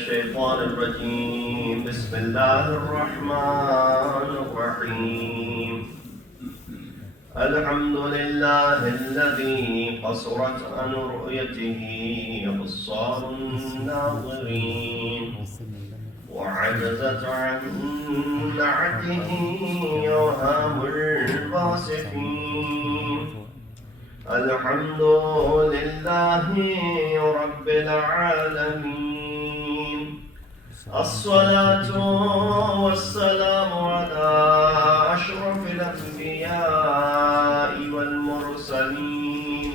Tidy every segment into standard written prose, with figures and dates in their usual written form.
الشيطان الرجيم بسم الله الرحمن الرحيم الحمد لله الذي قصرت عن رؤيته أبصار الناظرين وعجزت عن نعته أوهام الباصقين الحمد لله رب العالمين الصلاة والسلام على أشرف الأنبياء والمرسلين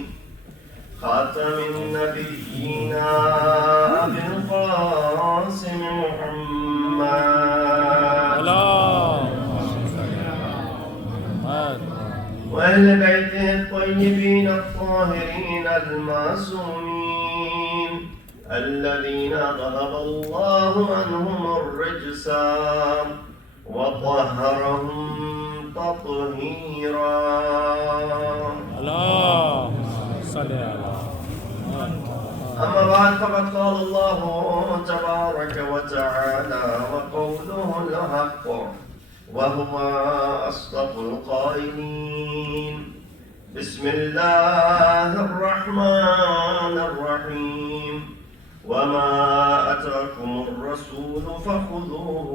خاتم النبيين أبي القاسم محمد وأهل بيته الطيبين الطاهرين المعصومين الذين ذهب الله عنهم الرجس وطهرهم تطهيرا. أما بعد فقد قال الله تبارك وتعالى وقوله الحق وهو أصدق القائلين بسم الله الرحمن الرحيم وما أتاكم الرسول فخذوه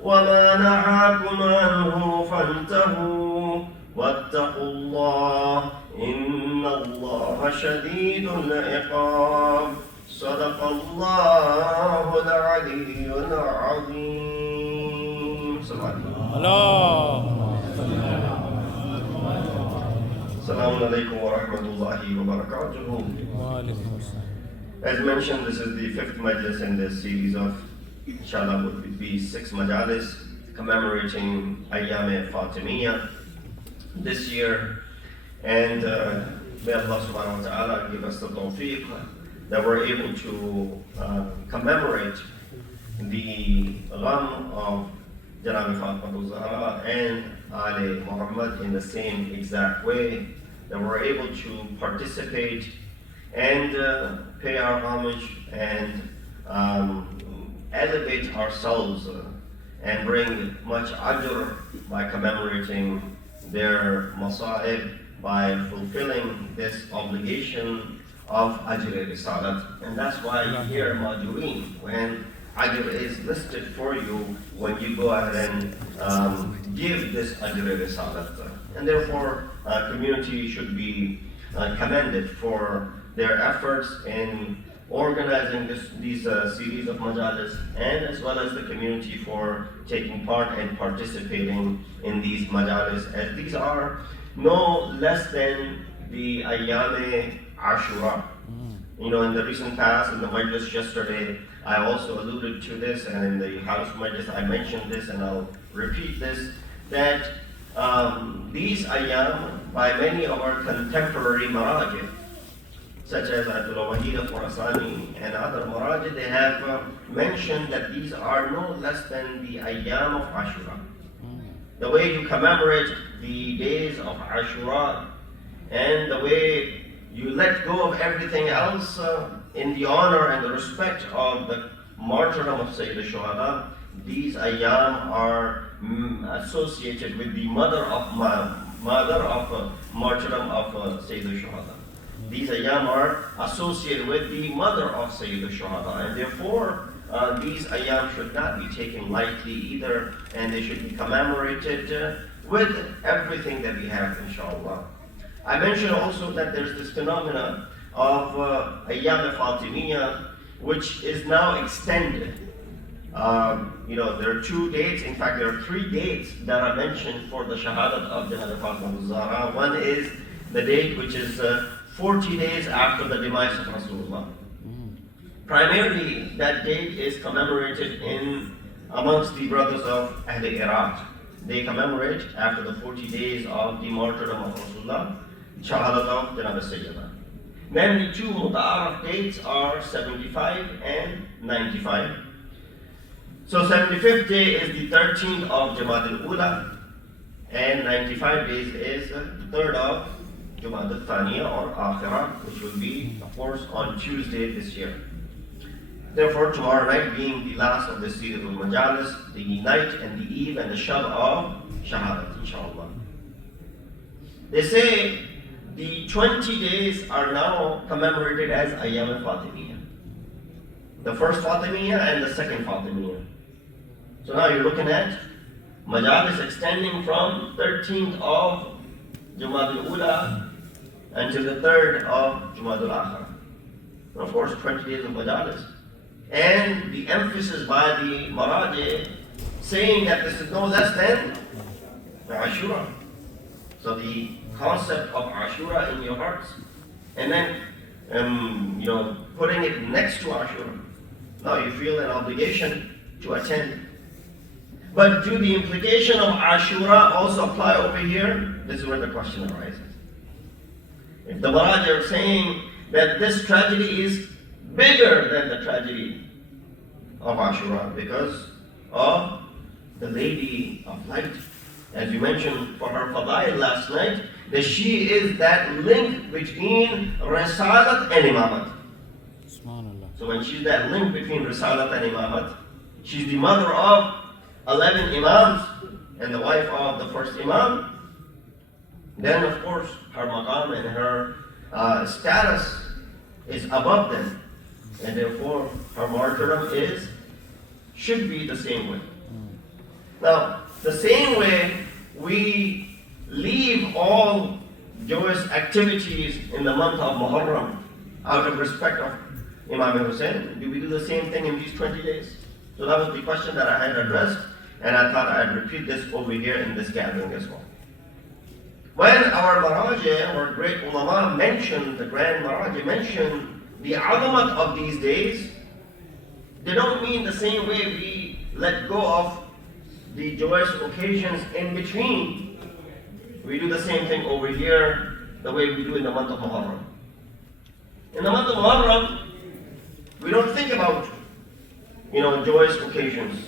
وما نهاكم عنه فانتهوا واتقوا الله إن الله شديد العقاب صدق الله العلي العظيم. Assalamu alaikum wa rahmatullahi wa barakatuhu. As mentioned, this is the fifth majlis in this series of, inshallah, would be 6 majalis commemorating Ayyam-e-Fatimiyya this year. And may Allah subhanahu wa ta'ala give us the tawfiq that we're able to commemorate the gham of Janabi Fatima Zahra and Ali Muhammad in the same exact way, that we're able to participate and pay our homage and elevate ourselves and bring much ajr by commemorating their masa'ib, by fulfilling this obligation of ajr risalat. And that's why you hear majureen when ajr is listed for you when you go ahead and give this ajr risalat. And therefore, community should be commended for their efforts in organizing these series of majalis, and as well as the community for taking part and participating in these majalis, as these are no less than the Ayyam-e-Ashura. You know, in the recent past, in the majlis yesterday, I also alluded to this, and in the house majlis I mentioned this, and I'll repeat this, that these ayyam, by many of our contemporary marajid, such as Abdullah Wahid al-Khurasani and other marajid, they have mentioned that these are no less than the ayyam of Ashura. The way you commemorate the days of Ashura and the way you let go of everything else in the honor and the respect of the martyrdom of Sayyid al-Shuhada, these ayyam are associated with the mother of martyrdom of Sayyid al-Shuhada. These ayyam are associated with the mother of Sayyid al-Shuhada, and therefore these ayyam should not be taken lightly either, and they should be commemorated with everything that we have, inshallah. I mentioned also that there's this phenomena of Ayyam-e-Fatimiyya, which is now extended. You know, there are 2 dates, in fact there are 3 dates that are mentioned for the shahadat of Janabi Fatima Zahra. One is the date which is 40 days after the demise of Rasulullah. Primarily, that date is commemorated amongst the brothers of Ahl-e-Iraq. They commemorate after the 40 days of the martyrdom of Rasulullah, shahadat of Janabi Sayyida. Then the 2 muta'araf dates are 75 and 95. So 75th day is the 13th of Jamad al-Ula, and 95 days is the 3rd of Jumad al-Thaniya or Akhirah, which will be, of course, on Tuesday this year. Therefore, tomorrow night being the last of the series of majalis, the night and the eve and the shab of shahadat, inshallah. They say the 20 days are now commemorated as Ayyam al-Fatimiyya. The first Fatimiyya and the second Fatimiyya. So now you're looking at majalis extending from 13th of Jumad al-Ula until the 3rd of Jumad al-Akhir. And of course, 20 days of majalis. And the emphasis by the Maraji saying that this is no less than Ashura. So the concept of Ashura in your hearts, and then putting it next to Ashura. Now you feel an obligation to attend. But do the implication of Ashura also apply over here? This is where the question arises. If the Maraji are saying that this tragedy is bigger than the tragedy of Ashura because of the Lady of Light, as you mentioned for her fadail last night, that she is that link between Risalat and Imamat. So when she's that link between Risalat and Imamat, she's the mother of 11 Imams and the wife of the first Imam, then of course her maqam and her status is above them, and therefore her martyrdom should be the same way. Now, the same way we leave all Jewish activities in the month of Muharram out of respect of Imam Hussein, do we do the same thing in these 20 days? So that was the question that I had addressed, and I thought I'd repeat this over here in this gathering as well. When our Maraji, our great ulama, mentioned, the Grand Maraji mentioned the azamat of these days, they don't mean the same way we let go of the joyous occasions in between. We do the same thing over here the way we do in the month of Muharram. In the month of Muharram, we don't think about joyous occasions.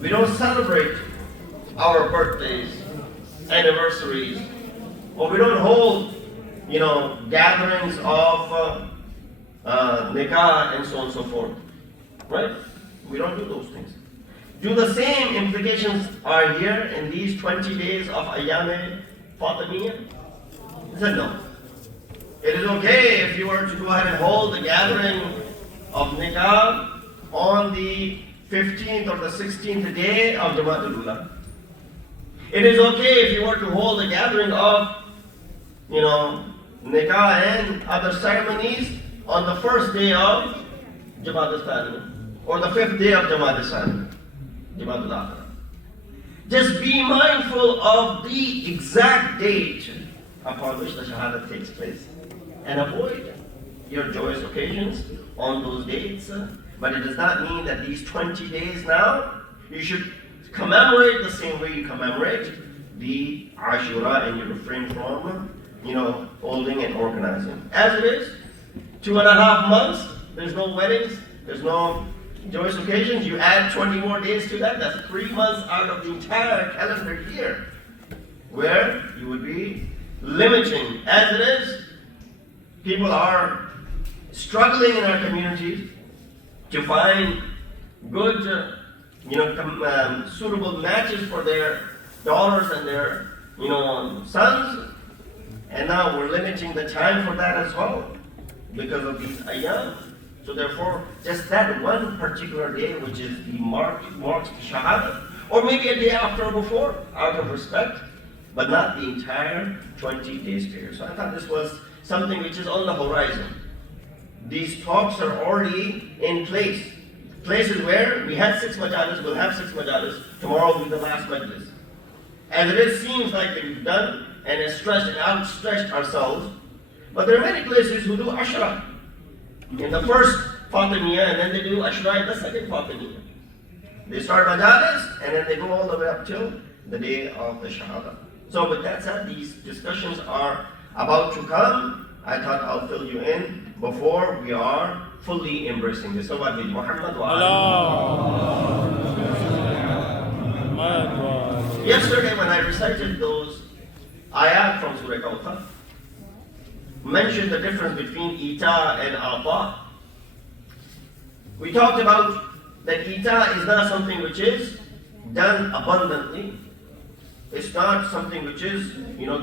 We don't celebrate our birthdays, anniversaries, or we don't hold gatherings of nikah and so on and so forth. Right? We don't do those things. Do the same implications are here in these 20 days of Ayyam Fatimiyya? He said no. It is okay if you were to go ahead and hold the gathering of nikah on the 15th or the 16th day of Jumad al-Ula. It is okay if you were to hold a gathering of nikah and other ceremonies on the first day of Jumad al-Thani or the 5th day of Jumad al-Thani. Just be mindful of the exact date upon which the shahadat takes place and avoid your joyous occasions on those dates. But it does not mean that these 20 days now you should commemorate the same way you commemorate the Ashura, and you refrain from holding and organizing. As it is, 2.5 months, there's no weddings, there's no joyous occasions. You add 20 more days to that, that's 3 months out of the entire calendar year, where you would be limiting. As it is, people are struggling in our communities to find good, suitable matches for their daughters and their, sons, and now we're limiting the time for that as well because of these ayyam. So therefore, just that one particular day, which is the marks Shahada, or maybe a day after or before, out of respect, but not the entire 20 days period. So I thought this was something which is on the horizon. These talks are already in place. Places where we had 6 majalis, we'll have 6 majalis. Tomorrow will be the last majlis. And it seems like that we've done and outstretched ourselves. But there are many places who do ashra in the first Fatimiyya, and then they do ashra in the second Fatimiyya. They start majalis and then they go all the way up till the day of the Shahada. So with that said, these discussions are about to come. I thought I'll fill you in before we are fully embracing this. So what did Muhammad Yesterday when I recited those ayat from Surah Kawthar, mentioned the difference between ita and ata. We talked about that ita is not something which is done abundantly. It's not something which is,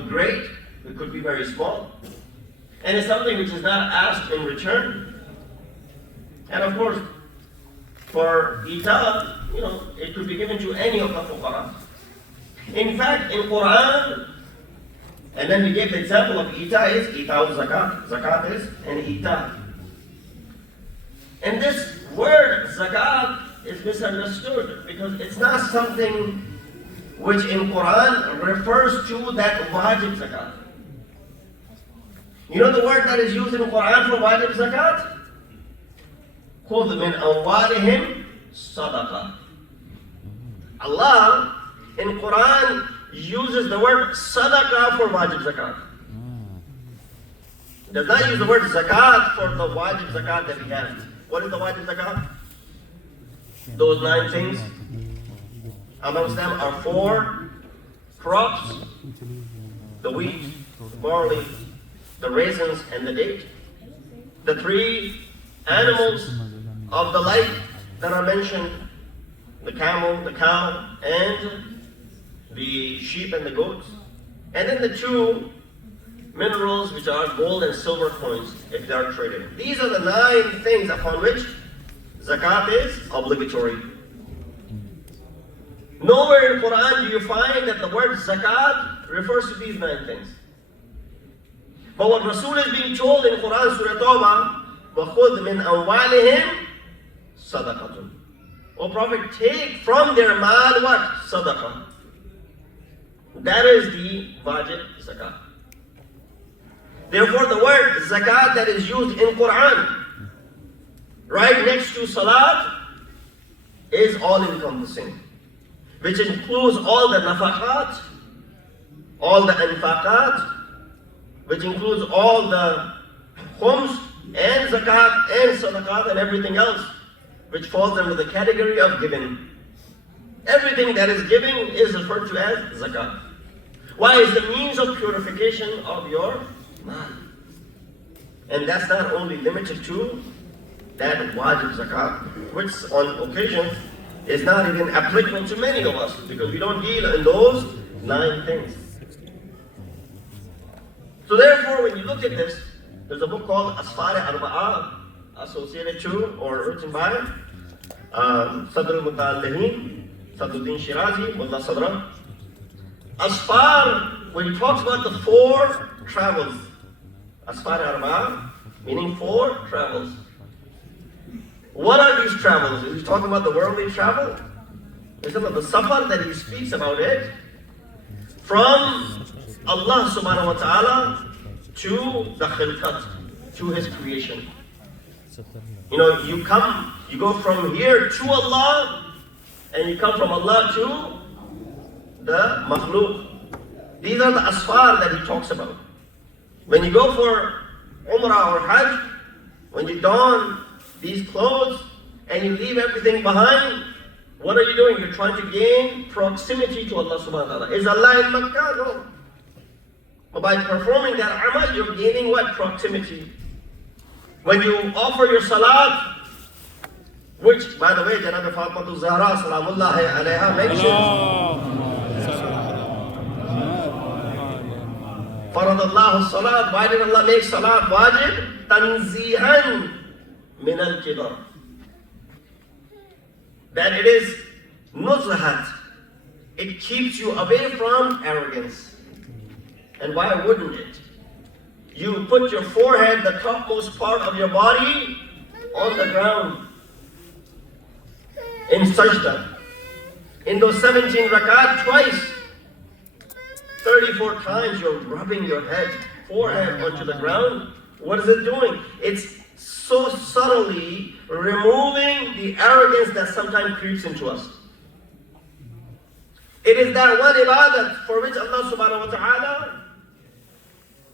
great. It could be very small. And it's something which is not asked in return. And of course, for ita, it could be given to any of the fuqara. In fact, in Quran, and then we gave the example of ita is ita of zakat. Zakat is an ita. And this word zakat is misunderstood because it's not something which in Quran refers to that wajib zakat. You know the word that is used in Quran for wajib zakat? خُذْ مِنْ أَمْوَالِهِمْ صَدَقَةً. Allah in Quran uses the word sadaqah for wajib zakat. It does not use the word zakat for the wajib zakat that we have. What is the wajib zakat? Those 9 things. Amongst them are 4 crops: the wheat, the barley, the raisins, and the date. The 3 animals of the life that are mentioned: the camel, the cow, and the sheep and the goats. And then the 2 minerals, which are gold and silver coins, if they are traded. These are the 9 things upon which zakat is obligatory. Nowhere in Quran do you find that the word zakat refers to these 9 things. But what Rasul is being told in Quran, Surah Tawbah, وَخُذْ مِنْ أَمْوَالِهِمْ صَدَقَةٌ. O Prophet, take from their mal what? Sadaqah. That is the wajib zakat. Therefore, the word zakat that is used in Quran, right next to salat, is all-encompassing, which includes all the nafaqat, all the anfaqat, which includes all the khums and zakat and sadaqat and everything else, which falls under the category of giving. Everything that is giving is referred to as zakat. Why? It's the means of purification of your mal. And that's not only limited to that wajib zakat, which on occasion is not even applicable to many of us, because we don't deal in those 9 things. So therefore, when you look at this, there's a book called Asfar-e Arba'ah, associated to or written by Sadr al-Muta'allihin, Sadruddin Shirazi, Mullah Sadra. Asfar, when he talks about the 4 travels, Asfar-e Arba'ah, meaning 4 travels. What are these travels? Is he talking about the worldly travel? Is it about the safar that he speaks about it? From Allah subhanahu wa ta'ala to the khilqat, to his creation. You go from here to Allah, and you come from Allah to the makhluk. These are the asfar that he talks about. When you go for Umrah or Hajj, when you don these clothes and you leave everything behind, what are you doing? You're trying to gain proximity to Allah subhanahu wa ta'ala. Is Allah in Makkah? No. But by performing that amal, you're gaining what? Proximity. When you offer your salat, which, by the way, Janab Fatima Zahra Salamullahi alayha mentions, Faradallahu salat. Why did Allah make salat wajib? Tanzihan min al-kibar. That it is nuzhat. It keeps you away from arrogance. And why wouldn't it? You put your forehead, the topmost part of your body, on the ground in sajda. In those 17 rakat, twice, 34 times you're rubbing your head, forehead onto the ground. What is it doing? It's so subtly removing the arrogance that sometimes creeps into us. It is that one ibadat for which Allah subhanahu wa ta'ala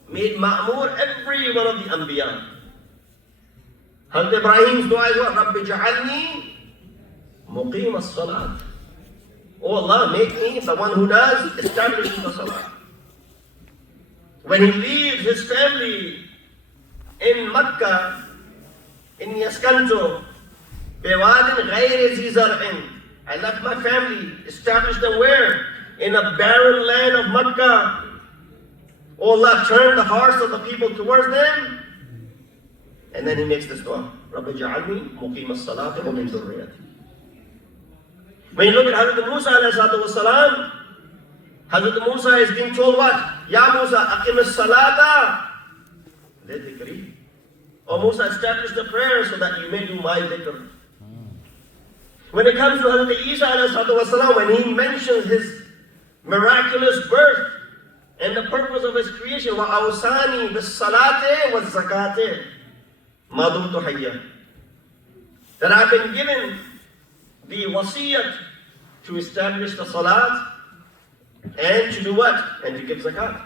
made ma'mur every one of the anbiya. Hazrat Ibrahim's dua is what? Rabbi ja'alni muqim as-salat. Oh Allah, make me the one who does establish the salat. When he leaves his family in Makkah, in Yaskanto, بِوَادٍ غَيْرِ ذِي زَرْعٍ. I left my family, established them where? In a barren land of Makkah. Oh Allah, turn the hearts of the people towards them. And then he makes this dua. رَبِّ جَعَلْنِي مُقِيمَ الصَّلَاةِ وَمِنْ ذُرِّيَّتِي. When you look at Hazrat Musa alayhi salam, Hazrat Musa is being told what? Ya Musa, aqim as-salata li dhikri. Oh Musa, establish the prayer so that you may do my dhikr. When it comes to Hazrat Isa alayhi salam, when he mentions his miraculous birth and the purpose of his creation, wa awsani bis-salati wa-zakati ma dumtu hayya. That I've been given the wasiyat to establish the salat and to do what? And to give zakat.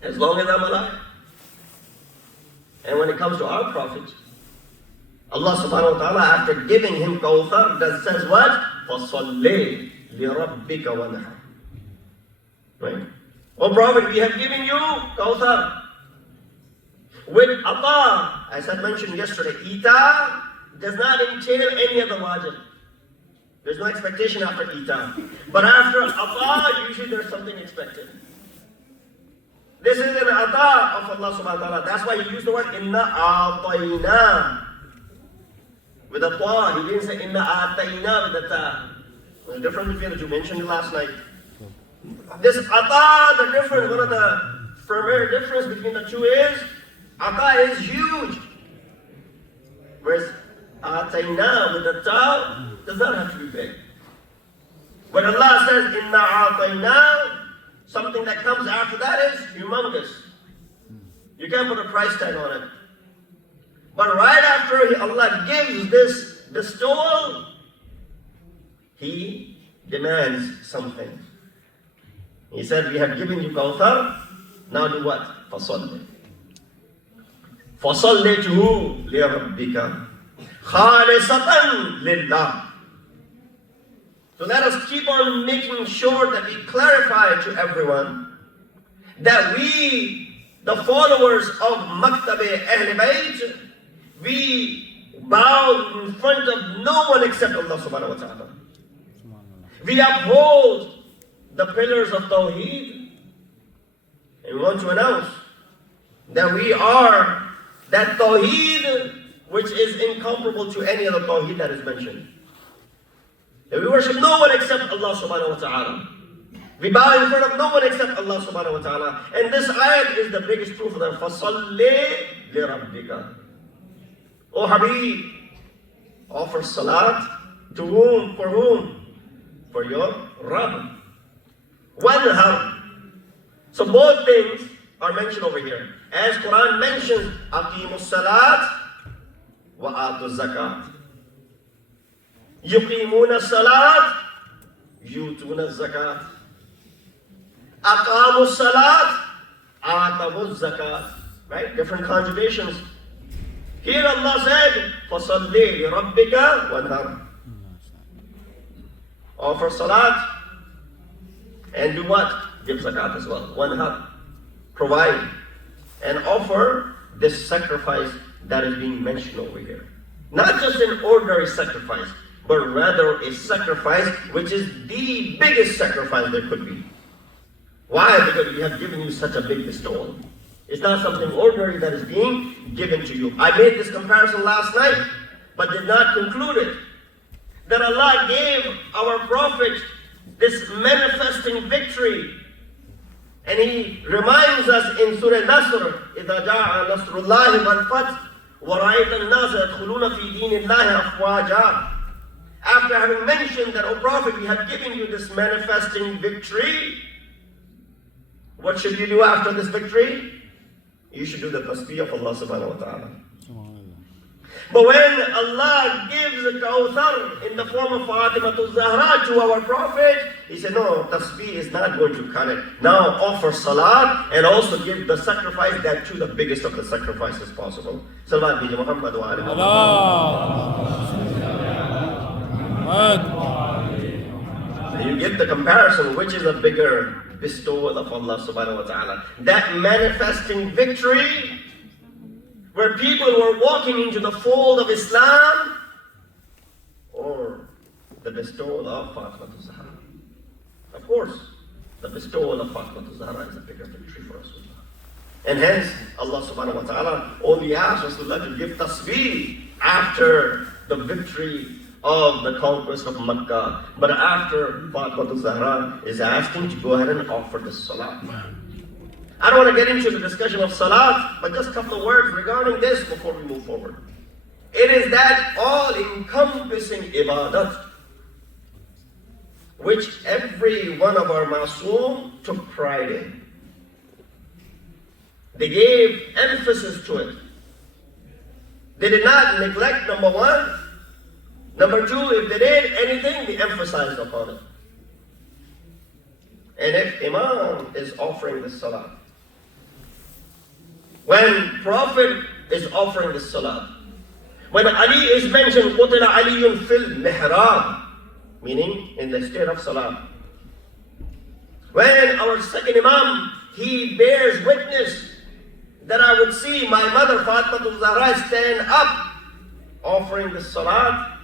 As long as I'm alive. And when it comes to our Prophet, Allah subhanahu wa ta'ala, after giving him Kawthar, says what? فَصَلِّ لِرَبِّكَ وَنَحَرْ. Right? Oh Prophet, we have given you Kawthar. With ata, as I mentioned yesterday, ita does not entail any of the wajib. There's no expectation after ita. But after ata, usually there's something expected. This is an ata of Allah subhanahu wa ta'ala. That's why he used the word inna a'tayna. With a ta, he didn't say inna a'tayna with a ta. There's a difference between the two, mentioned last night. This ata, the difference, one of the primary difference between the two is, ata is huge. Whereas a'tayna with a ta does not have to be big. When Allah says inna a'tayna, something that comes after that is humongous. You can't put a price tag on it. But right after Allah gives this bestowal, He demands something. He said, we have given you Kawthar, now do what? فَصَلِّ فَصَلِّتُهُ لِرَبِّكَ خَالِصَةً لِلَّهِ. So let us keep on making sure that we clarify to everyone that we, the followers of Ahl-e-Bait, we bow in front of no one except Allah subhanahu wa ta'ala. We uphold the pillars of Tawheed, and we want to announce that we are that Tawheed which is incomparable to any other Tawheed that is mentioned. That we worship no one except Allah subhanahu wa ta'ala. We bow in front of no one except Allah subhanahu wa ta'ala. And this ayat is the biggest proof of that. فَصَلِّ لِرَبِّكَ. O Habib, offer salat to whom? For whom? For your Rabb. وَانْهَرْ. So both things are mentioned over here. As Quran mentions, أَقِيمُوا الصَّلَاةِ وَآتُوا الزَّكَاةِ. يُقِيمُونَ الصَّلَاةِ يُؤْتُونَ الزَّكَاةِ. أَقَامُوا الصَّلَاةِ آتَوُا الزَّكَاةِ. Right? Different conjugations. Here Allah said, فَصَلِّ لِرَبِّكَ وَانْهَرْ. Offer salat and do what? Give zakat as well. Wanhar. Provide and offer this sacrifice that is being mentioned over here. Not just an ordinary sacrifice, but rather a sacrifice which is the biggest sacrifice there could be. Why? Because we have given you such a big bestowal. It's not something ordinary that is being given to you. I made this comparison last night, but did not conclude it. That Allah gave our Prophet this manifesting victory. And He reminds us in Surah Nasr, إِذَا جَاءَ نَصْرُ اللَّهِ وَالْفَتْحُ وَرَأَيْتَ النَّاسَ يَدْخُلُونَ فِي دِينِ اللَّهِ أَفْوَاجًا. After having mentioned that, O Prophet, we have given you this manifesting victory, what should you do after this victory? You should do the tasbih of Allah subhanahu wa ta'ala. But when Allah gives the Kawthar in the form of Fatima Zahra to our Prophet, He said, no, tasbih is not going to cut it. Now offer salat and also give the sacrifice that to the biggest of the sacrifices possible. Salawat bi Muhammad wa alihi. You get the comparison, which is a bigger bestowal of Allah subhanahu wa ta'ala. That manifesting victory, where people were walking into the fold of Islam bestowal of Fatima Zahra. Of course, the bestowal of Fatima Zahra is a bigger victory for us. And hence, Allah subhanahu wa ta'ala only asked Rasulullah to give tasbih after the victory of the conquest of Makkah. But after Fatima Zahra is asking to go ahead and offer the salat. I don't want to get into the discussion of salat, but just a couple of words regarding this before we move forward. It is that all-encompassing ibadat which every one of our masoom took pride in. They gave emphasis to it. They did not neglect, number one. Number two, if they did anything, they emphasized upon it. And if Imam is offering the salah, when Prophet is offering the salah, when Ali is mentioned, قُتِلَ عَلِيٌّ فِي الْمِحْرَابِ, meaning in the state of salah. When our second Imam, he bears witness that I would see my mother Fatima Zahra stand up, offering the salat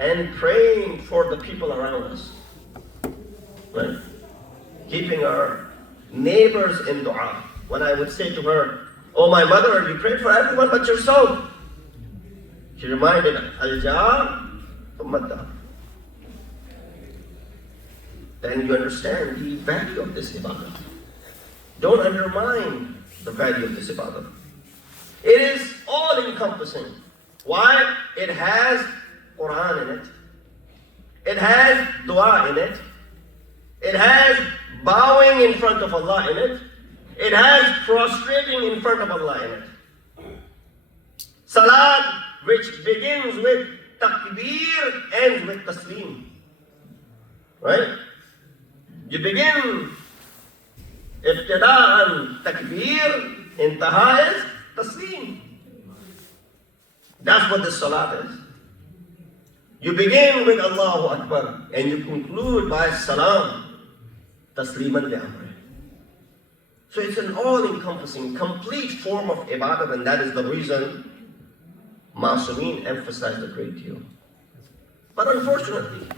and praying for the people around us. Right? Keeping our neighbors in dua. When I would say to her, "Oh my mother, you prayed for everyone but yourself." She reminded, "Al-Jar, Thumma." Then you understand the value of this ibadah. Don't undermine the value of this ibadah. It is all-encompassing. Why? It has Quran in it. It has dua in it. It has bowing in front of Allah in it. It has prostrating in front of Allah in it. Salat, which begins with takbir, ends with taslim. Right? You begin ibtida'an takbir, intaha is taslim. That's what the salat is. You begin with Allahu Akbar and you conclude by salam, tasliman li amri. So it's an all-encompassing, complete form of ibadah, and that is the reason Masumeen emphasized a great deal. But unfortunately,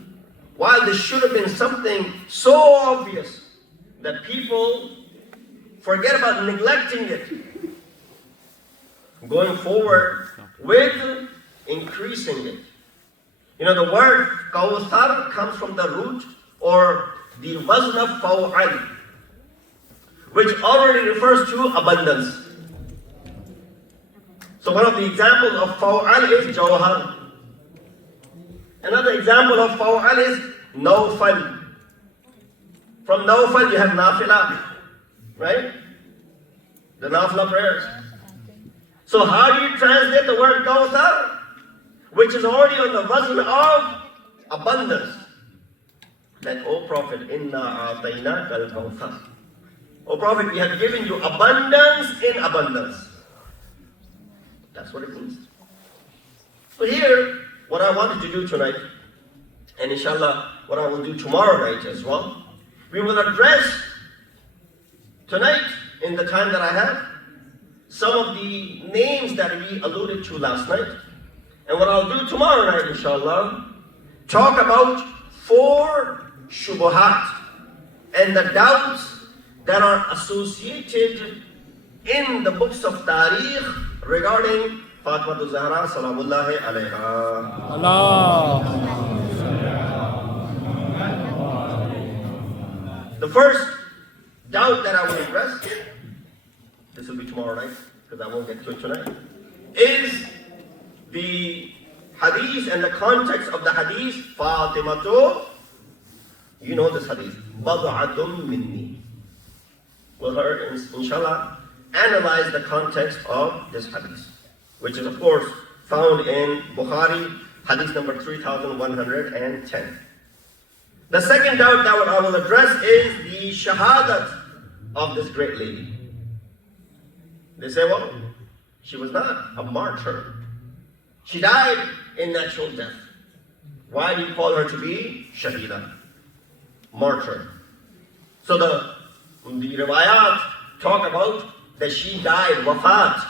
while this should have been something so obvious that people forget about neglecting it, going forward with increasing it. You know, the word Kawthar comes from the root or the wazn of Faw'al, which already refers to abundance. So one of the examples of Faw'al is Jawhar. Another example of Faw'al is Nawfal. From Nawfal you have Nafila, right? The Nafila prayers. So how do you translate the word Kawthar, which is already on the wazn of abundance? That, O Prophet, Inna a'tainaka al-Kawthar. O Prophet, we have given you abundance in abundance. That's what it means. So here, what I wanted to do tonight, and inshallah, what I will do tomorrow night as well, we will address tonight, in the time that I have, some of the names that we alluded to last night. And what I'll do tomorrow night, inshallah, talk about 4 shubuhat and the doubts that are associated in the books of Tariq regarding Fatima Zahra Salamullahi alayha. Allah. The first doubt that I will address, this will be tomorrow night because I won't get to it tonight, is the hadith and the context of the hadith, Fatimatu, you know this hadith, Bad'atun minni. We'll hear, inshallah, analyze the context of this hadith, which is of course found in Bukhari, hadith number 3110. The second doubt that I will address is the shahadat of this great lady. They say, well, she was not a martyr. She died in natural death. Why do you call her to be shahida? Martyr. So the riwayat talk about that she died, wafat.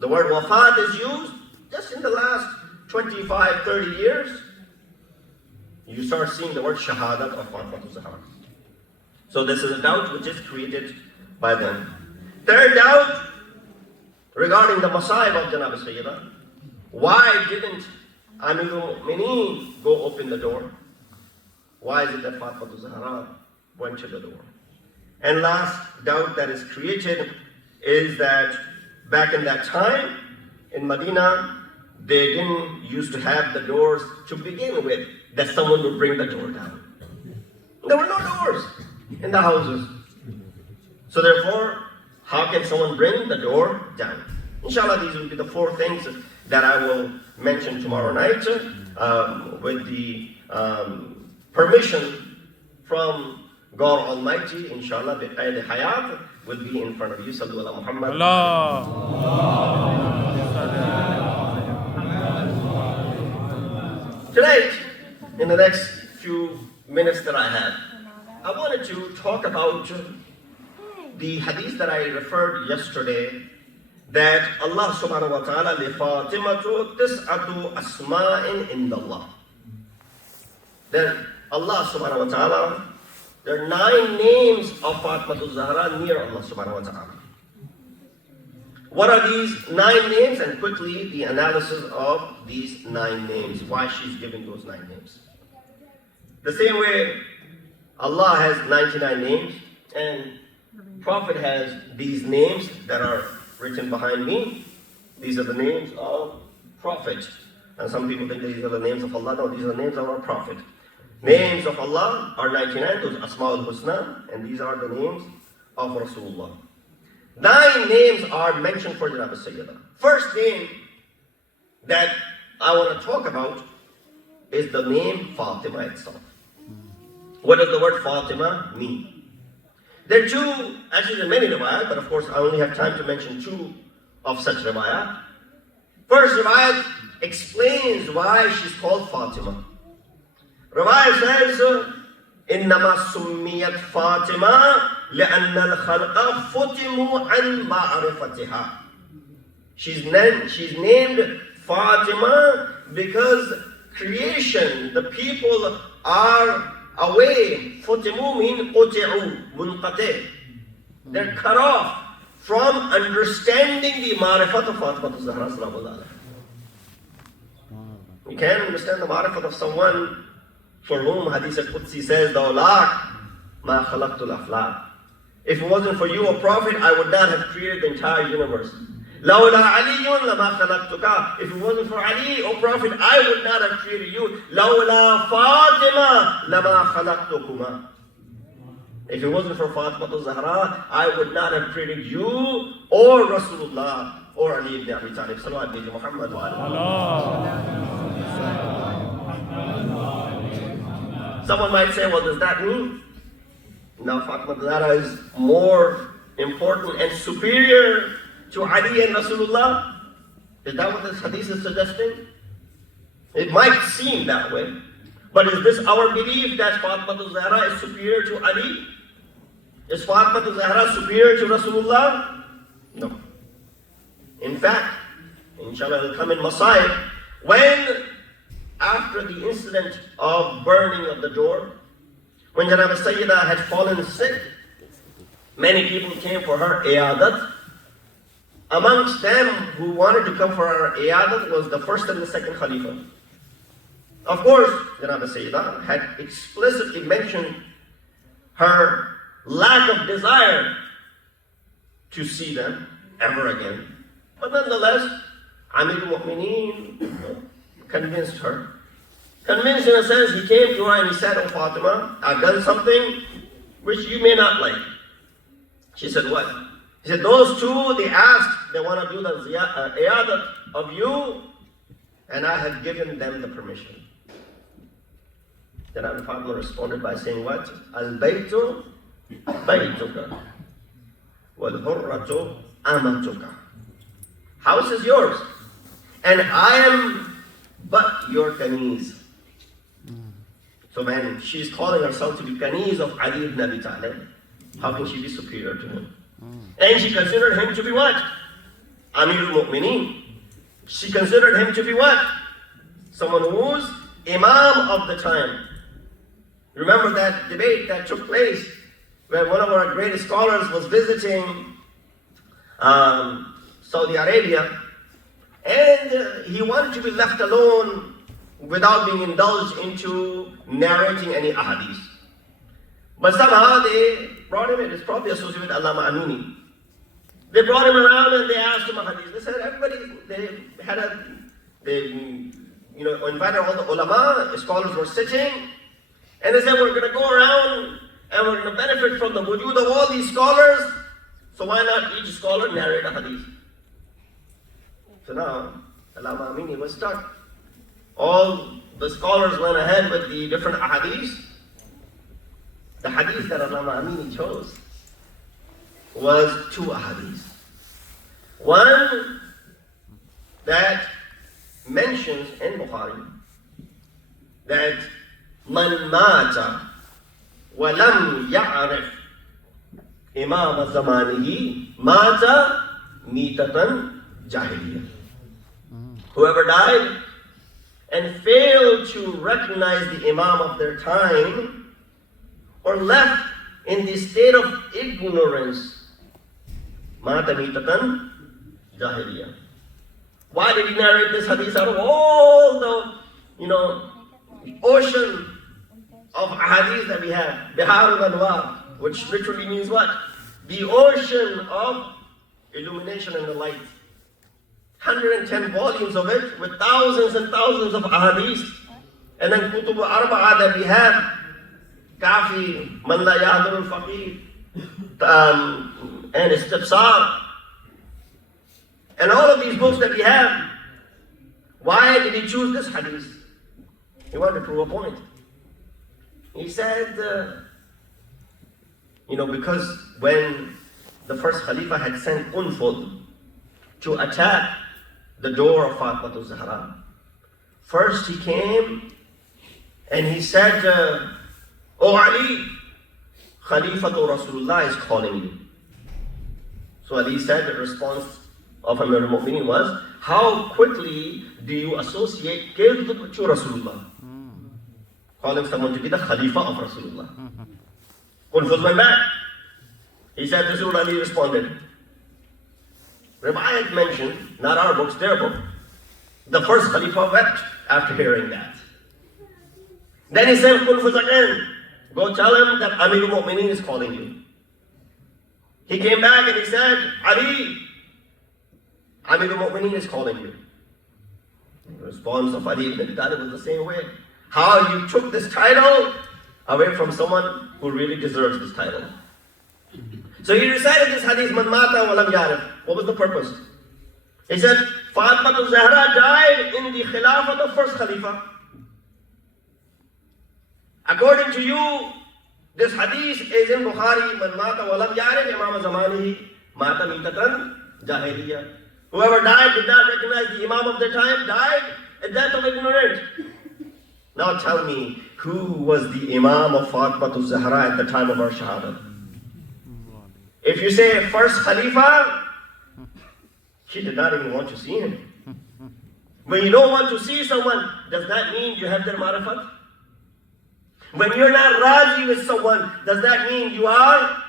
The word wafat is used just in the last 25, 30 years. you start seeing the word shahadat of Fatima Zahra. So this is a doubt which is created by them. Third doubt regarding the Masa'ib of Janab Sayyidah. Why didn't Amirul Mu'mineen go open the door? Why is it that Fatima Zahra went to the door? And last doubt that is created is that back in that time in Medina, they didn't used to have the doors to begin with, that someone would bring the door down. There were no doors in the houses. So therefore, how can someone bring the door down? Inshallah, these will be the 4 things that I will mention tomorrow night with the permission from God Almighty. Inshallah, the hayat will be in front of you. Sallu ala Muhammad. Tonight, in the next few minutes that I have, I wanted to talk about the hadith that I referred yesterday, that Allah subhanahu wa ta'ala li Fatimatu tis'atu asma'in indallah. That Allah subhanahu wa ta'ala, there are 9 names of Fatimatu Zahra near Allah subhanahu wa ta'ala. What are these 9 names? And quickly the analysis of these 9 names, why she's given those 9 names. The same way Allah has 99 names, and Prophet has these names that are written behind me. These are the names of Prophet. And some people think these are the names of Allah. No, these are the names of our Prophet. Names of Allah are 99, those Asma'ul Husna, and these are the names of Rasulullah. 9 names are mentioned for Janab Sayyidah. First name that I want to talk about is the name Fatima itself. What does the word Fatima mean? There are 2, actually there are many riwayat, but of course I only have time to mention 2 of such riwayat. First riwayat explains why she's called Fatima. Riwayat says, إنما سميت فاطمة لأن الخلق فتموا عن معرفتها. She's named Fatima because creation, the people are away. Futimu mean quti'u, munqati'. They're cut off from understanding the ma'rifat of Fatima Zahra sallallahu alaihi. You can't understand the ma'rifat of someone for whom Hadith al-Qudsi says, Dawlak ma khalaqtul aflaq. If it wasn't for you, a prophet, I would not have created the entire universe. Lawla aliyun lama khalaqtuka. If it wasn't for Ali, O prophet, I would not have created you. Lawla Fatima lama khalaqtukuma. If it wasn't for Fatima Zahra, I would not have created you or Rasulullah or Ali ibn Abi Talib. Salawat bi Muhammad wa alihi. Someone might say, well, does that mean now Fatima Zahra is more important and superior to Ali and Rasulullah? Is that what this hadith is suggesting? It might seem that way. But is this our belief that Fatima Zahra is superior to Ali? Is Fatima Zahra superior to Rasulullah? No. In fact, inshallah it will come in Masa'ib, when after the incident of burning of the door, when Janab Sayyidah had fallen sick, many people came for her iyadat. Amongst them who wanted to come for her iyadat was the first and the second Khalifa. Of course, Janab Sayyidah had explicitly mentioned her lack of desire to see them ever again. But nonetheless, Amirul Mu'mineen convinced her. Convinced in a sense, he came to her and he said, "Oh Fatima, I've done something which you may not like." She said, "What?" He said, "Those 2, they asked, they want to do the iyadat of you, and I have given them the permission." Then Fatima responded by saying what? Al-Baitu Baituka wal-Hurratu Amatuka. House is yours, and I am but your Kaniz. So when she's calling herself to be Kaniz of Ali ibn Abi Talib, how can she be superior to him? And she considered him to be what? Amirul Mu'mineen. She considered him to be what? Someone who's Imam of the time. Remember that debate that took place where one of our greatest scholars was visiting Saudi Arabia, and he wanted to be left alone without being indulged into narrating any ahadith. But somehow they brought him in. It's probably associated with Allama Amini. They brought him around and they asked him ahadith. They said they invited all the ulama, the scholars were sitting, and they said, we're going to go around and we're going to benefit from the wujud of all these scholars, so why not each scholar narrate a hadith? So now, Allama Amini was stuck. All the scholars went ahead with the different ahadith. The hadith that Allama Amini chose was two ahadith. One that mentions in Bukhari that man mata wa lam ya'rif imam zamanihi mata mitatan jahiliyyah. Whoever died and failed to recognize the imam of their time or left in the state of ignorance, mata mitatan jahiliyyah. Why did he narrate this hadith out of all the, ocean of hadith that we have? Bihar al-Anwar, which literally means what? The ocean of illumination and the light. 110 volumes of it with thousands and thousands of ahadith. And then Kutub al-Arba'ah that we have. Kafi, Man la Yahdur al-Faqih, and Istibsar. And all of these books that we have, why did he choose this hadith? He wanted to prove a point. He said, because when the first Khalifa had sent Unfud to attack the door of Fatima al-Zahra, first he came and he said, "O Ali, Khalifatul Rasulullah is calling you." So Ali said, the response of Amir al-Mu'mineen was, how quickly do you associate Kadhb to Rasulullah? Calling someone to be the Khalifa of Rasulullah. Unfuz went back. He said, this is what Ali responded. Riwayat mentioned, not our books, their book, the first Khalifa wept after hearing that. Then he said, Unfuz again, go tell him that Amir al-Mu'mineen is calling you. He came back and he said, Ali, Amir al-Mu'mineen is calling you. The response of Ali ibn Abi Talib was the same way. How you took this title away from someone who really deserves this title. So he recited this hadith, Man mata wa lam yarif. What was the purpose? He said, Fatima al-Zahra died in the Khilafat of first Khalifa. According to you, this hadith is in Bukhari, Man mata wa lam yarif imam zamanihi mata mitatan jahiliyyah. Whoever died did not recognize the imam of their time, died a death of ignorance. Now tell me, who was the imam of Fatima al-Zahra at the time of her shahadat? If you say first Khalifa, she did not even want to see him. When you don't want to see someone, does that mean you have their marifat? When you're not razi with someone, does that mean you are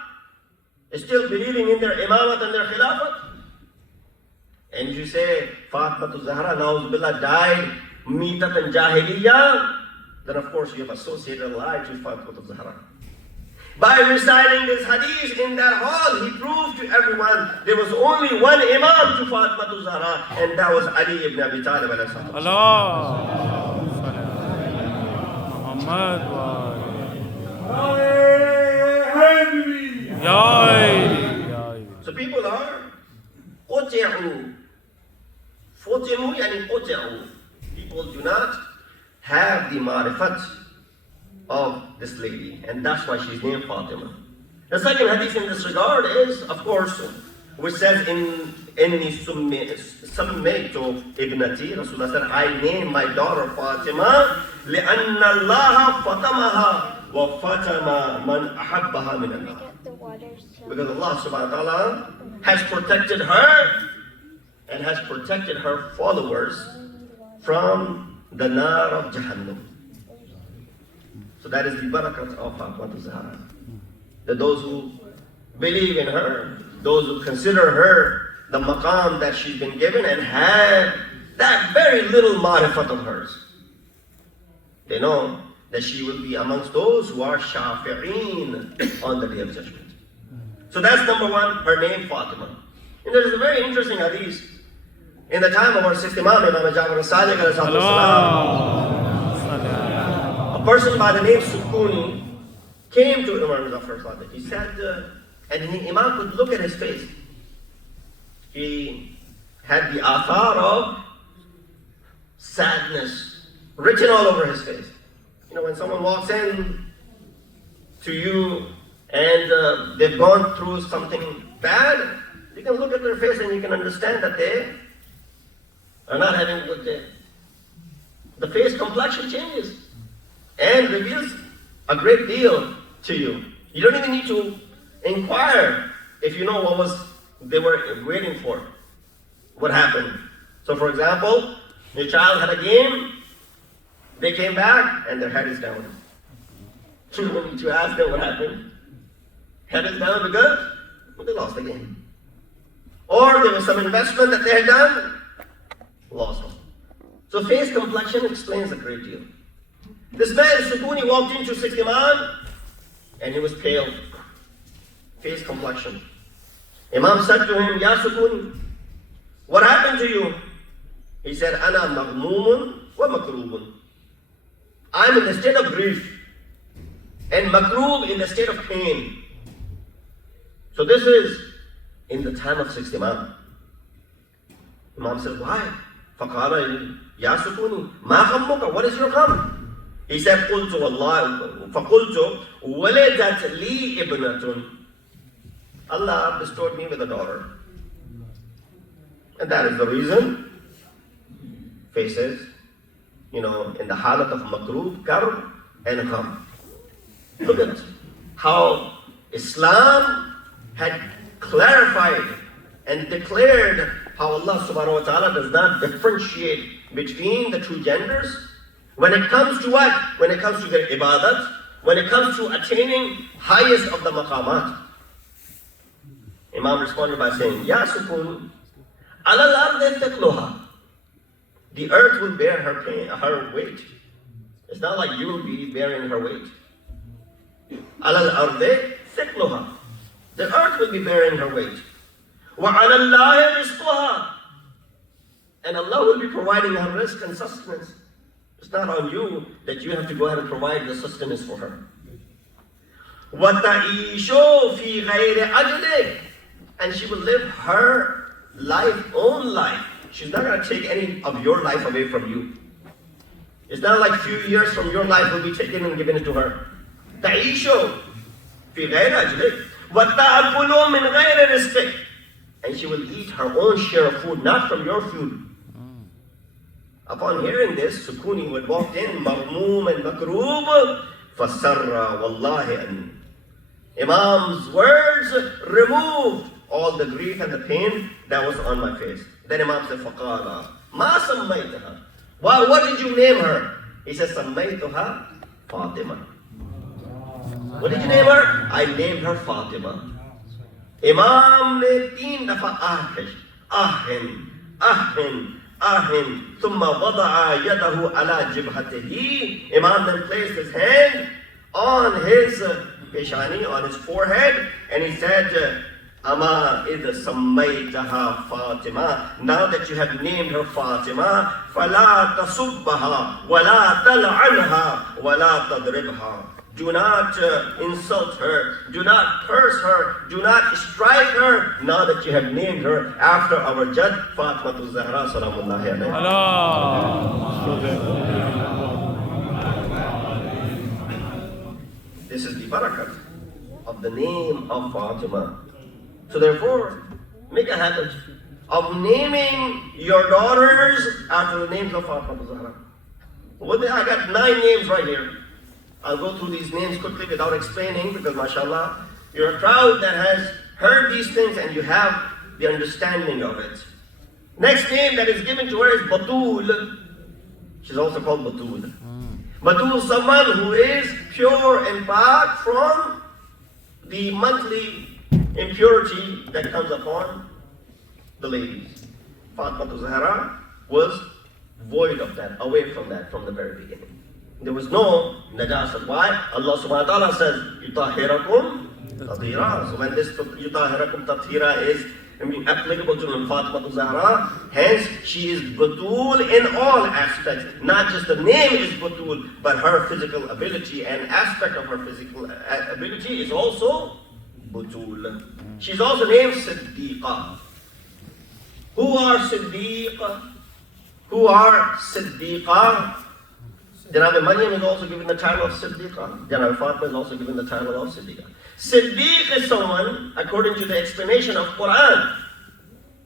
still believing in their imamat and their khilafat? And you say, Fatima al-Zahra, na'udzubillah, died mitat and jahiliyyah, then of course you have associated a lie to Fatima al-Zahra. By reciting this hadith in that hall, he proved to everyone there was only one imam to Fatima al-Zahra, and that was Ali ibn Abi Talib alayhi salam. Allah Muhammad wa So people are quti'u. Futi'u yani quti'u. People do not have the marifat of this lady, and that's why she's named Fatima. The second hadith in this regard is, of course, which says in Sammaytu ibnati, Rasulullah said, I named my daughter Fatima لأن الله فطمها وفتم من أحبها من النار. Because Allah subhanahu wa ta'ala has protected her and has protected her followers from the nar of Jahannam. So that is the barakat of Fatima Zahra. That those who believe in her, those who consider her the maqam that she's been given and have that very little ma'rifat of hers, they know that she will be amongst those who are shafi'een on the Day of Judgment. So that's number one, her name Fatima. And there is a very interesting hadith. In the time of our sixth Imam, Imam Ja'far al-Sadiq alayhi salam, a person by the name Sukuni came to Imam Ja'far al-Sadiq. He said, Imam could look at his face. He had the athar of sadness written all over his face. You know, when someone walks in to you and they've gone through something bad, you can look at their face and you can understand that they are not having a good day. The face complexion changes and reveals a great deal to you. You don't even need to inquire if you know what they were waiting for, what happened. So for example, your child had a game, they came back and their head is down. You don't need to ask them what happened. Head is down because they lost the game. Or there was some investment that they had done, lost them. So face complexion explains a great deal. This man, Sukuni, walked into Sixth Imam and he was pale. Face complexion. Imam said to him, Ya Sukuni, what happened to you? He said, Ana maghmumun wa makrubun. I'm in the state of grief and makrub in the state of pain. So this is in the time of Sixth Imam. Imam said, why? فَقَالَ يَا سُكُونِي مَا غَمُّكَ? What is your gham? He said, قُلْتُ وَاللَّهِ فَقُلْتُ وَلَدَتْ لِي إِبْنَةٌ. Allah bestowed me with a daughter. And that is the reason faces, in the halat of makrub, karb, and gham. Look at how Islam had clarified and declared how Allah subhanahu wa ta'ala does not differentiate between the two genders when it comes to what? When it comes to their ibadat, when it comes to attaining highest of the maqamat. Imam responded by saying, Ya Sukun, alal ardi thiqluha. The earth will bear her weight. It's not like you will be bearing her weight. Alal ardi thiqluha. The earth will be bearing her weight. وَعَلَى اللَّهِ رِزْقُهَا. And Allah will be providing her rizq and sustenance. It's not on you that you have to go ahead and provide the sustenance for her. وَتَعِيشُ فِي غَيْرِ أَجْلِكَ. And she will live her own life. She's not going to take any of your life away from you. It's not like few years from your life will be taken and given it to her. تَعِيشُ فِي غَيْرِ أَجْلِكَ. وَتَأْكُلُ مِنْ غَيْرِ رِزْقِكَ. And she will eat her own share of food, not from your food. Upon hearing this, Sukuni, who had walked in, maghmoom and makroob, فَسَرَّ وَاللَّهِ أَنْ. Imam's words removed all the grief and the pain that was on my face. Then Imam said, فَقَالَ مَا سَمَّيْتَهَا. What did you name her? He said, سَمَّيْتُهَا Fatima. What did you name her? I named her Fatima. Imam ne 3 dafa ahin, thumma wada'a yadahu ala jibhatihi. Imam then placed his hand on his peshani, on his forehead, and he said, Ama idh sammaytaha Fatima. Now that you have named her Fatima, fala tasubbaha, wala tal'anha, wala tadribha. Do not insult her, do not curse her, do not strike her, now that you have named her after our Jad, Fatima Zahra Salamullahi alayha. This is the barakat of the name of Fatima. So therefore, make a habit of naming your daughters after the names of Fatima Zahra. I got 9 names right here. I'll go through these names quickly without explaining because mashallah, you're a crowd that has heard these things and you have the understanding of it. Next name that is given to her is Batul. She's also called Batul. Batul, someone who is pure and pak from the monthly impurity that comes upon the ladies. Fatima Zahra was void of that, away from that from the very beginning. There was no najasat. Why? Allah subhanahu wa ta'ala says, yutahhirakum tathira. So when this yutahhirakum tathira is applicable to Fatima Zahra, hence she is batul in all aspects. Not just the name is batul, but her physical ability and aspect of her physical ability is also batul. She's also named Siddiqa. Who are Siddiqa? Who are Siddiqa? Janab Maryam is also given the title of Siddiqa. Janab Fatima is also given the title of Siddiqa. Siddiq is someone, according to the explanation of Quran.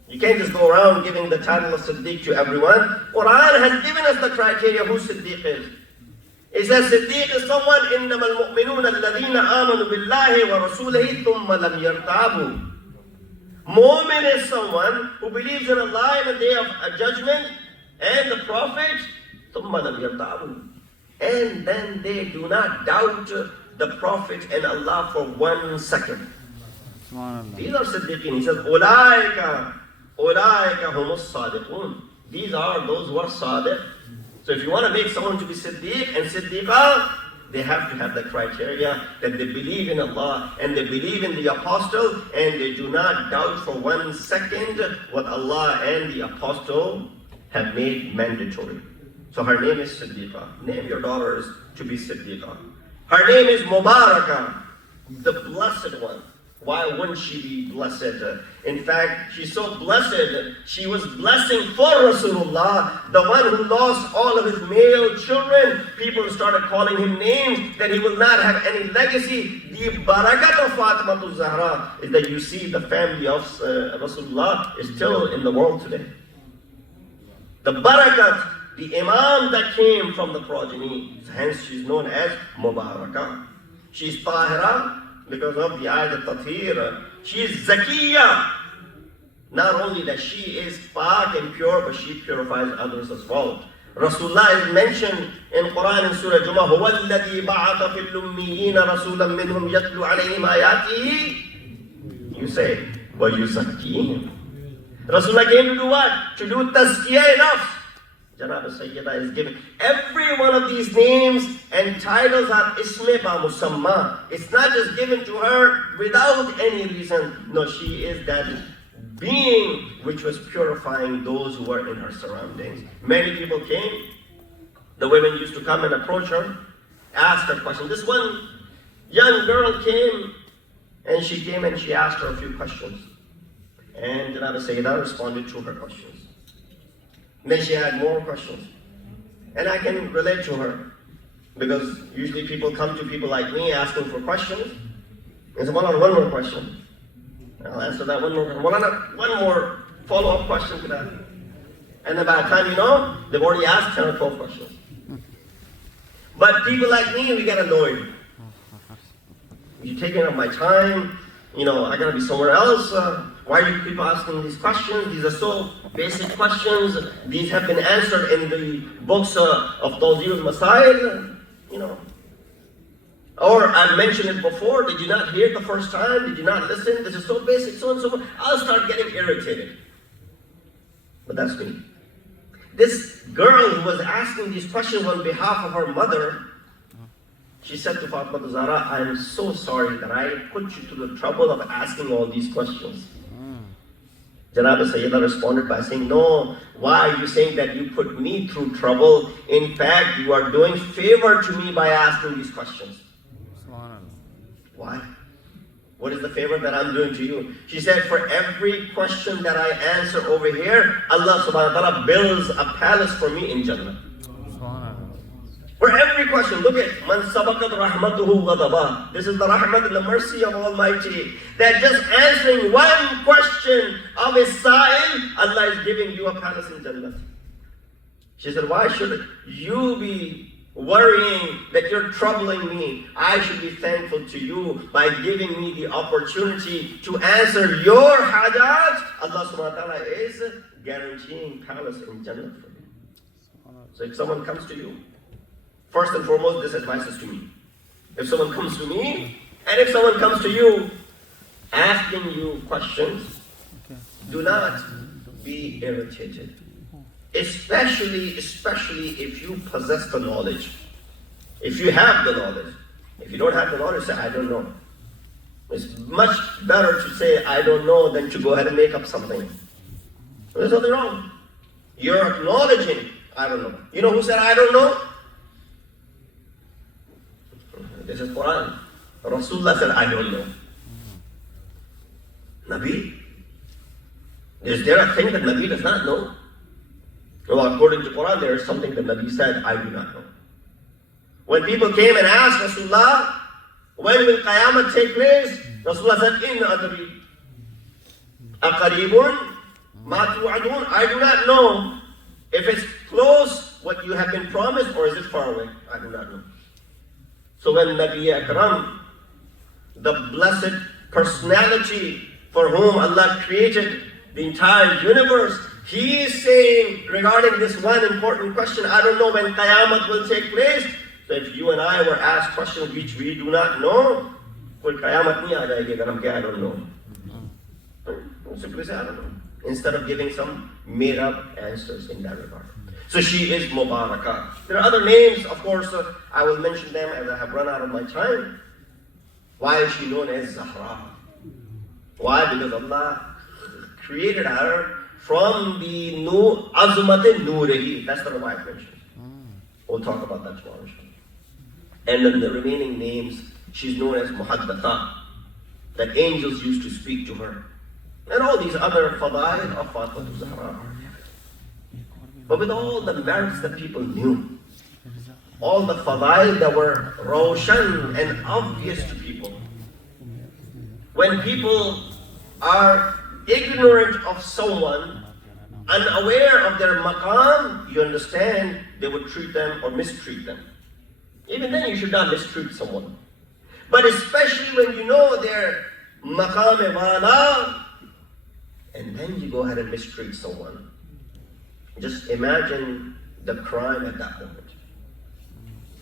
You can't just go around giving the title of Siddiq to everyone. Quran has given us the criteria who Siddiq is. It says Siddiq is someone, إِنَّمَا الْمُؤْمِنُونَ الَّذِينَ آمَنُوا بِاللَّهِ وَرَسُولِهِ ثُمَّ لَمْ يَرْتَابُوا. Mu'min is someone who believes in Allah and the day of judgment and the Prophet, ثُمَّ لَمْ يَرْتَابُوا. And then they do not doubt the Prophet and Allah for 1 second. These are Siddiqeen. He says, أُولَٰئِكَ هُمُ الصَّادِقُونَ. These are those who are Sadiq. So if you want to make someone to be Siddiq and Siddiqa, they have to have the criteria that they believe in Allah and they believe in the Apostle and they do not doubt for 1 second what Allah and the Apostle have made mandatory. So her name is Siddiqa. Name your daughters to be Siddiqa. Her name is Mubarakah, the blessed one. Why wouldn't she be blessed? In fact, she's so blessed, she was blessing for Rasulullah, the one who lost all of his male children. People started calling him names that he will not have any legacy. The barakat of Fatima Zahra is that you see the family of Rasulullah is still in the world today. The barakat, the imam that came from the progeny, hence she's known as Mubarakah. She's Tahira because of the ayat al-Tathir. She is Zakiyah. Not only that she is Pak and pure, but she purifies others as well. Rasulullah is mentioned in Quran in Surah Jumu'ah. هُوَ الَّذِي بَعَثَ فِي الْأُمِّيِّينَ رَسُولًا مِّنْهُمْ يَتْلُو عَلَيْهِمْ آيَاتِهِ. You say, وَيُزَكِّيهِمْ. Rasulullah came to do what? To do tazkiyah enough. Janab Sayyida is given. Every one of these names and titles are isme ba musamma. It's not just given to her without any reason. No, she is that being which was purifying those who were in her surroundings. Many people came. The women used to come and approach her, ask her questions. This one young girl came and she asked her a few questions. And Janab Sayyida responded to her questions. Then she had more questions. And I can relate to her. Because usually people come to people like me asking for questions. And say, one more question. I'll answer that one more question. One more follow-up question to that. And then by the time you know, they've already asked 10 or 12 questions. But people like me, we get annoyed. You're taking up my time. I gotta be somewhere else. Why do you keep asking these questions? These are so basic questions. These have been answered in the books of Tawzir al-Masail. Or I mentioned it before. Did you not hear it the first time? Did you not listen? This is so basic, so and so. I'll start getting irritated. But that's me. This girl who was asking these questions on behalf of her mother, she said to Fatima Zahra, I am so sorry that I put you to the trouble of asking all these questions. Janab Sayyida responded by saying, no, why are you saying that you put me through trouble? In fact, you are doing favor to me by asking these questions. Why? What is the favor that I'm doing to you? She said, for every question that I answer over here, Allah subhanahu wa ta'ala builds a palace for me in Jannah. For every question, look at Man Sabakat Rahmatuhu Ghadabah. This is the rahmat and the mercy of Almighty. That just answering one question of a sa'il, Allah is giving you a palace in Jannah. She said, why should you be worrying that you're troubling me? I should be thankful to you by giving me the opportunity to answer your hajat. Allah subhanahu wa ta'ala is guaranteeing palace in Jannah for you. So if someone comes to you, first and foremost, this advice is to me. If someone comes to me, and if someone comes to you, asking you questions, do not be irritated. Especially if you possess the knowledge. If you have the knowledge. If you don't have the knowledge, say, I don't know. It's much better to say, I don't know, than to go ahead and make up something. There's nothing wrong. You're acknowledging, I don't know. You know who said, I don't know? This is Quran. Rasulullah said, I don't know. Nabi? Is there a thing that Nabi does not know? Well, according to Quran, there is something that Nabi said, I do not know. When people came and asked Rasulullah, when will Qiyamah take place? Rasulullah said, In adri. Aqaribun ma tu'adun. I do not know if it's close, what you have been promised, or is it far away? I do not know. So when Nabi Akram, the blessed personality for whom Allah created the entire universe, he is saying regarding this one important question, I don't know when Qiyamah will take place. So if you and I were asked questions which we do not know, koi Qiyamah nahi aa jayegi agar hum kya I don't know. We'll simply say I don't know, instead of giving some made up answers in that regard. So she is Mubarakah. There are other names, of course, I will mention them as I have run out of my time. Why is she known as Zahra? Why? Because Allah created her from the Azumat-e-Nurehi. That's the Rawayat mentioned. We'll talk about that tomorrow. And then the remaining names, she's known as Muhaddatha, that angels used to speak to her. And all these other fadail of Fatima Zahra. But with all the merits that people knew, all the fadail that were roshan and obvious to people, when people are ignorant of someone, unaware of their maqam, you understand, they would treat them or mistreat them. Even then you should not mistreat someone. But especially when you know their maqam-e-wala, and then you go ahead and mistreat someone. Just imagine the crime at that moment.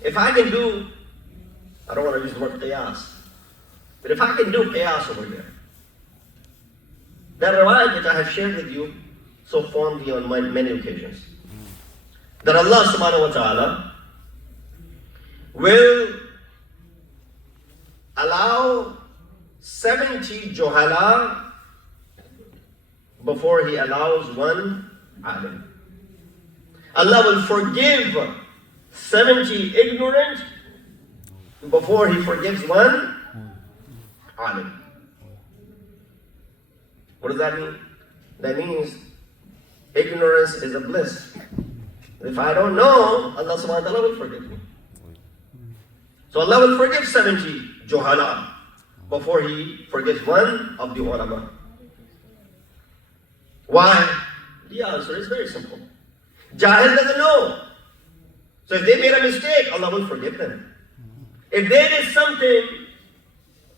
If I can do, I don't want to use the word qiyas, but if I can do qiyas over here, that riwayat which I have shared with you so fondly on many occasions, that Allah subhanahu wa ta'ala will allow 70 juhala before He allows one alim. Allah will forgive 70 ignorant before He forgives one alim. What does that mean? That means ignorance is a bliss. If I don't know, Allah subhanahu wa ta'ala will forgive me. So Allah will forgive 70 juhala before He forgives one of the ulama. Why? The answer is very simple. Jahil doesn't know. So if they made a mistake, Allah will forgive them. If they did something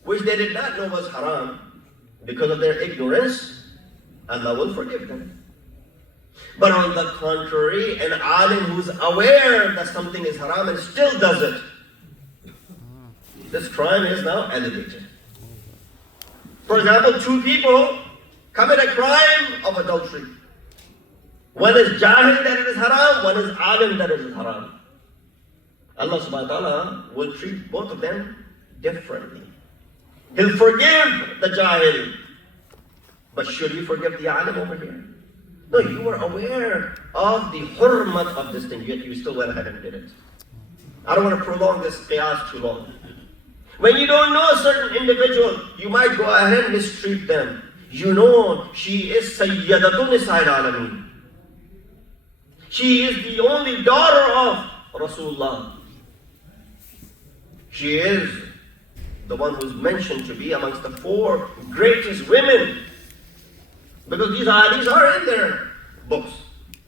which they did not know was haram, because of their ignorance, Allah will forgive them. But on the contrary, an alim who's aware that something is haram and still does it, this crime is now elevated. For example, two people commit a crime of adultery. One is jahil that it is haram, one is alim that it is haram. Allah subhanahu wa ta'ala will treat both of them differently. He'll forgive the jahil. But should He forgive the alim over here? No, you were aware of the hurmat of this thing, yet you still went ahead and did it. I don't want to prolong this qiyas too long. When you don't know a certain individual, you might go ahead and mistreat them. You know, she is Sayyidatun Nisa'il Alameen. She is the only daughter of Rasulullah. She is the one who's mentioned to be amongst the 4 greatest women. Because these hadiths are in their books.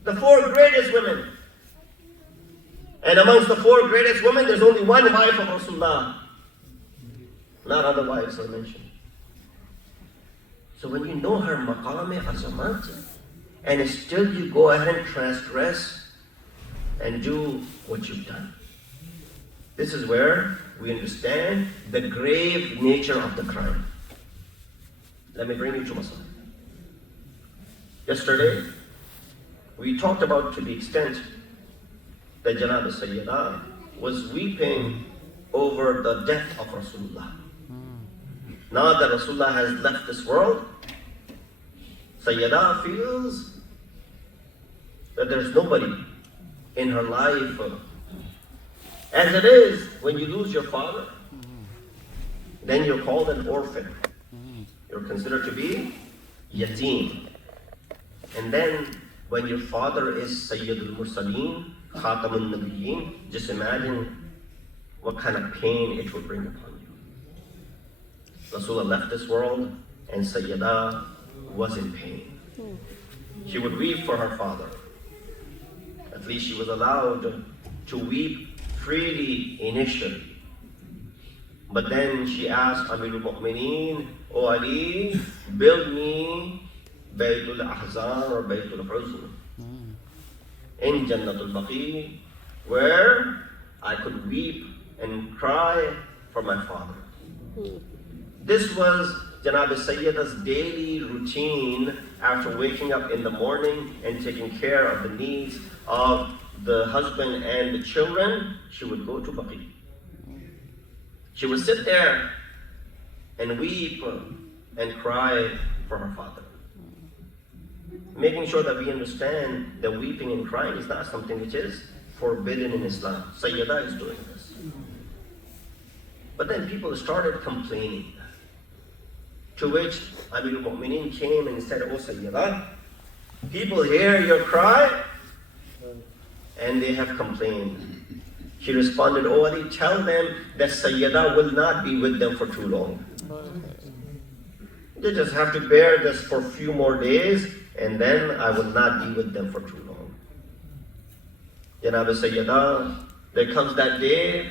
The 4 greatest women. And amongst the 4 greatest women, there's only one wife of Rasulullah. Not other wives are mentioned. So when you know her maqam-e-azamat, and still you go ahead and transgress and do what you've done. This is where we understand the grave nature of the crime. Let me bring you to Masala. Yesterday, we talked about to the extent that Janab Sayyidah was weeping over the death of Rasulullah. Now that Rasulullah has left this world, Sayyidah feels that there's nobody in her life. As it is, when you lose your father, then you're called an orphan. You're considered to be yatim. And then when your father is Sayyidul Mursaleen, Khatamun Nabiyyin, just imagine what kind of pain it will bring upon you. Rasulullah left this world and Sayyidah was in pain. She would weep for her father. At least she was allowed to weep freely initially. But then she asked Amirul Mu'mineen, "O Ali, build me Baytul Ahzan or Baytul Huzn in Jannatul Baqi, where I could weep and cry for my father." This was Janab Sayyidah's daily routine after waking up in the morning and taking care of the needs of the husband and the children. She would go to Baqi. She would sit there and weep and cry for her father. Making sure that we understand that weeping and crying is not something which is forbidden in Islam. Sayyidah is doing this. But then people started complaining. To which Amirul Mu'mineen came and said, "Oh Sayyidah, people hear your cry and they have complained." She responded, "Oh Ali, tell them that Sayyidah will not be with them for too long. They just have to bear this for a few more days and then I will not be with them for too long." Janab Sayyidah, there comes that day,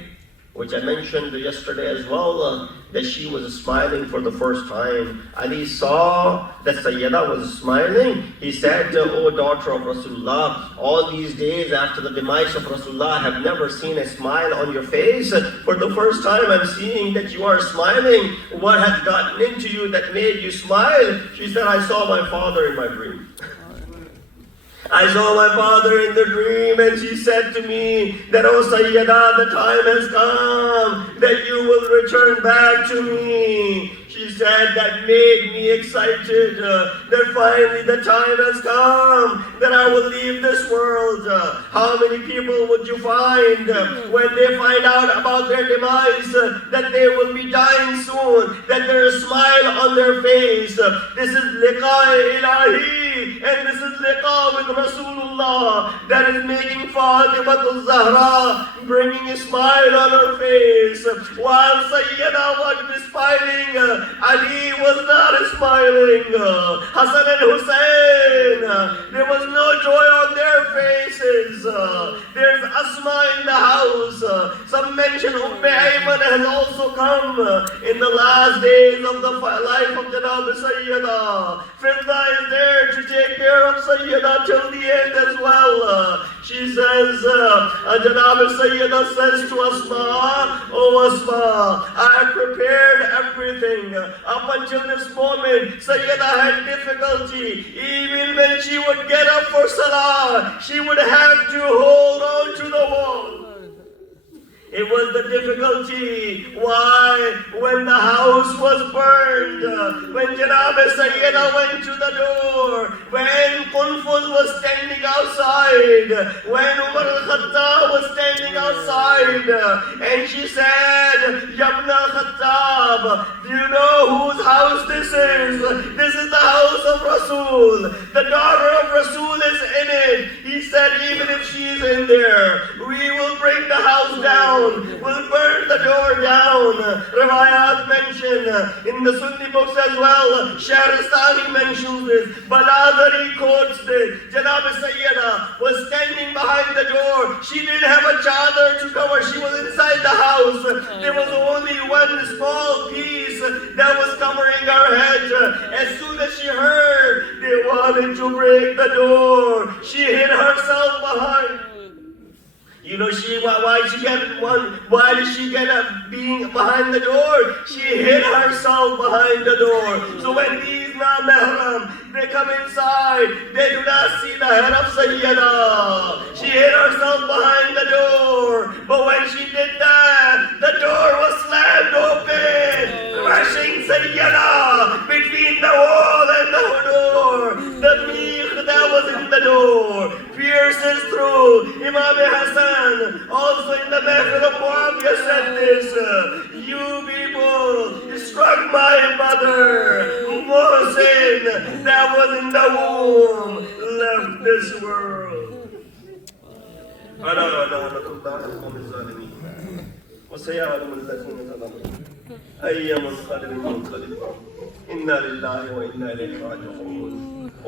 which I mentioned yesterday as well, that she was smiling for the first time. Ali saw that Sayyidah was smiling. He said, "O daughter of Rasulullah, all these days after the demise of Rasulullah, I have never seen a smile on your face. For the first time I'm seeing that you are smiling. What has gotten into you that made you smile?" She said, "I saw my father in my dream." I saw my father in the dream and she said to me that, "Oh Sayyidah, the time has come that you will return back to me." She said that made me excited that finally the time has come that I will leave this world. How many people would you find when they find out about their demise that they will be dying soon, that there is a smile on their face? This is liqa ilahi and this is liqa with Rasulullah that is making Fatimatul Zahra bringing a smile on her face. While Sayyidah was smiling, Ali was not smiling. Hassan and Hussein, there was no joy on their faces. There's Asma in the house. Some mention Ayman has also come in the last days of the life of Janab Sayyidah. Fidda is there to take care of Sayyidah till the end as well. She says, Janab Sayyidah says to Asma, "Oh Asma, I have prepared everything. Up until this moment, Sayyidah had difficulty. Even when she would get up for Salah, she would have to hold on to the wall. It was the difficulty. Why? When the house was burned, when Janab Sayyidah went to the door, when Qunfuz was standing outside, when Umar al-Khattab was standing outside, and she said, Yabna Khattab, do you know whose house this is? This is the house of Rasul. The daughter of Rasul is in it. He said, even if she is in there, we will bring the house down. We'll burn the door down. Riwayat mention in the Sunni books as well. Shahristani mentions this. Baladari quotes this. Janab Sayyidah was standing behind the door. She didn't have a chadar to cover. She was inside the house. There was only one small piece that was covering her head. As soon as she heard they wanted to break the door, she hid herself behind. You know why did she get up being behind the door? She hid herself behind the door. So when these non-mahram, they come inside, they do not see the head of Sayyida. She hid herself behind the door. But when she did that, the door was slammed open, crushing Sayyida between the wall and the door. The meekh that was in the door pierces through. Imam Hassan, also in the Mahfil of Muawiyah, said this: you people struck my mother, Mohsin, that was in the womb, left this world. ألا لعنة الله على القوم الظالمين وسيعلم الذين ظلموا أي منقلب إنا لله وإنا إليه راجعون.